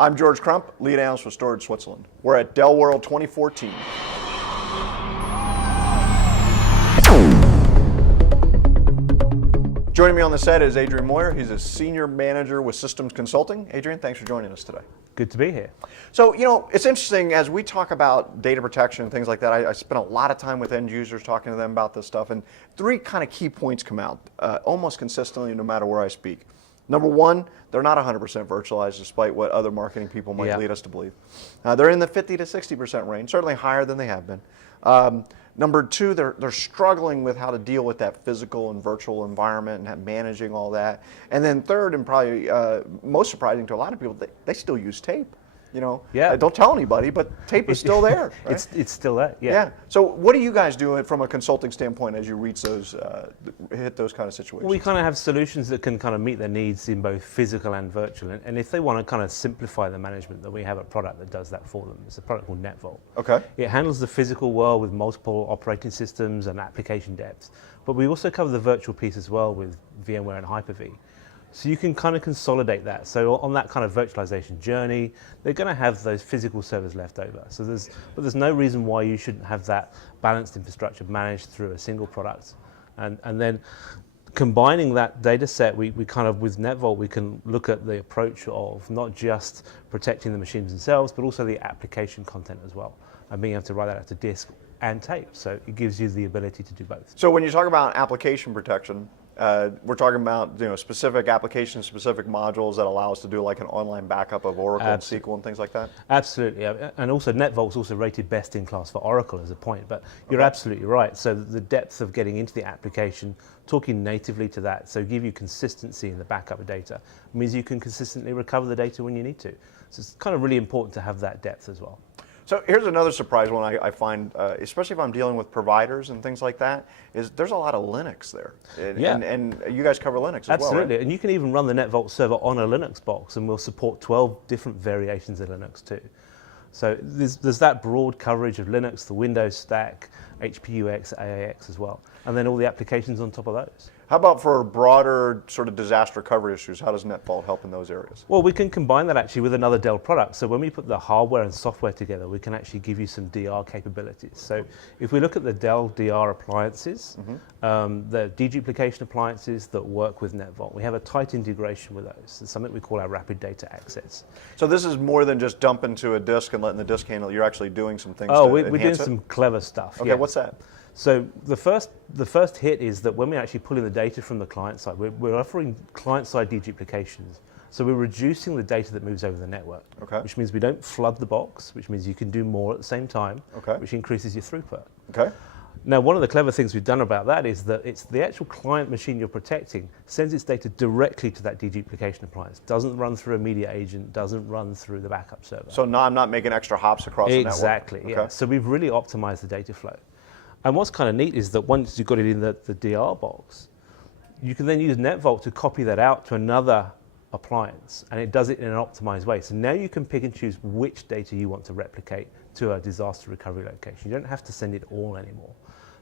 I'm George Crump, lead analyst for Storage Switzerland. We're at Dell World 2014. Joining me on the set is Adrian Moir. He's a senior manager with Systems Consulting. Adrian, thanks for joining us today. Good to be here. So, it's interesting as we talk about data protection and things like that. I spent a lot of time with end users talking to them about this stuff, and three kind of key points come out almost consistently no matter where I speak. Number one, they're not 100% virtualized, despite what other marketing people might lead us to believe. They're in the 50 to 60% range, certainly higher than they have been. Number two, they're struggling with how to deal with that physical and virtual environment and managing all that. And then third, and probably most surprising to a lot of people, they still use tape. Don't tell anybody, but tape is still there. Right? It's still there. Yeah. So what do you guys do from a consulting standpoint as you reach those, hit those kind of situations? Well, we kind of have solutions that can kind of meet their needs in both physical and virtual. And if they want to kind of simplify the management, then we have a product that does that for them. It's a product called NetVault. Okay. It handles the physical world with multiple operating systems and application depths. But we also cover the virtual piece as well with VMware and Hyper-V. So you can kind of consolidate that. So on that kind of virtualization journey, they're going to have those physical servers left over. So there's no reason why you shouldn't have that balanced infrastructure managed through a single product. And then combining that data set, we kind of, with NetVault, we can look at the approach of not just protecting the machines themselves, but also the application content as well, and being able to write that out to disk and tape. So it gives you the ability to do both. So when you talk about application protection, we're talking about specific applications, specific modules that allow us to do like an online backup of Oracle and SQL and things like that? Absolutely, and also NetVault's also rated best in class for Oracle as a point, but you're absolutely right. So the depth of getting into the application, talking natively to that, so give you consistency in the backup of data, means you can consistently recover the data when you need to. So it's kind of really important to have that depth as well. So here's another surprise one I find, especially if I'm dealing with providers and things like that, is there's a lot of Linux there. And you guys cover Linux as well, right? Absolutely, and you can even run the NetVault server on a Linux box, and we'll support 12 different variations of Linux too. So there's that broad coverage of Linux, the Windows stack, HPUX, AAX as well, and then all the applications on top of those. How about for broader sort of disaster recovery issues? How does NetVault help in those areas? Well, we can combine that actually with another Dell product. So when we put the hardware and software together, we can actually give you some DR capabilities. So if we look at the Dell DR appliances, the deduplication appliances that work with NetVault, we have a tight integration with those. It's something we call our rapid data access. So this is more than just dumping to a disk and letting the disk handle it. You're actually doing some things we're doing some clever stuff. Okay, what's that? So the first hit is that when we're actually pulling the data from the client side, we're offering client-side deduplications. So we're reducing the data that moves over the network, which means we don't flood the box, which means you can do more at the same time, which increases your throughput. Okay. Now, one of the clever things we've done about that is that it's the actual client machine you're protecting sends its data directly to that deduplication appliance. Doesn't run through a media agent, doesn't run through the backup server. So now I'm not making extra hops across the network. Exactly, yeah. So we've really optimized the data flow. And what's kind of neat is that once you've got it in the DR box, you can then use NetVault to copy that out to another appliance, and it does it in an optimized way. So now you can pick and choose which data you want to replicate to a disaster recovery location. You don't have to send it all anymore.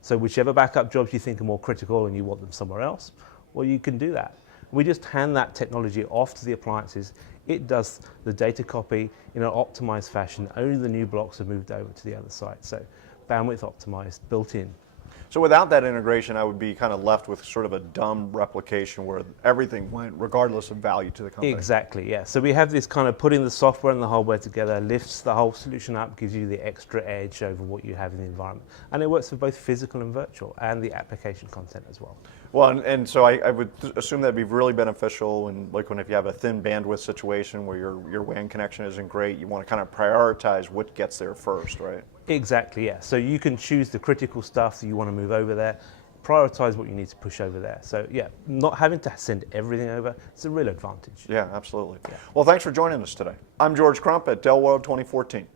So whichever backup jobs you think are more critical and you want them somewhere else, well, you can do that. We just hand that technology off to the appliances. It does the data copy in an optimized fashion. Only the new blocks are moved over to the other side. So bandwidth optimized, built in. So without that integration, I would be kind of left with sort of a dumb replication where everything went regardless of value to the company. Exactly, yeah. So we have this kind of putting the software and the hardware together, lifts the whole solution up, gives you the extra edge over what you have in the environment. And it works for both physical and virtual, and the application content as well. Well, and so I would assume that'd be really beneficial, and like if you have a thin bandwidth situation where your WAN connection isn't great, you want to kind of prioritize what gets there first, right? Exactly, yeah. So you can choose the critical stuff that you want to move over there, prioritize what you need to push over there. So yeah, not having to send everything over, it's a real advantage. Yeah, absolutely. Yeah. Well, thanks for joining us today. I'm George Crump at Dell World 2014.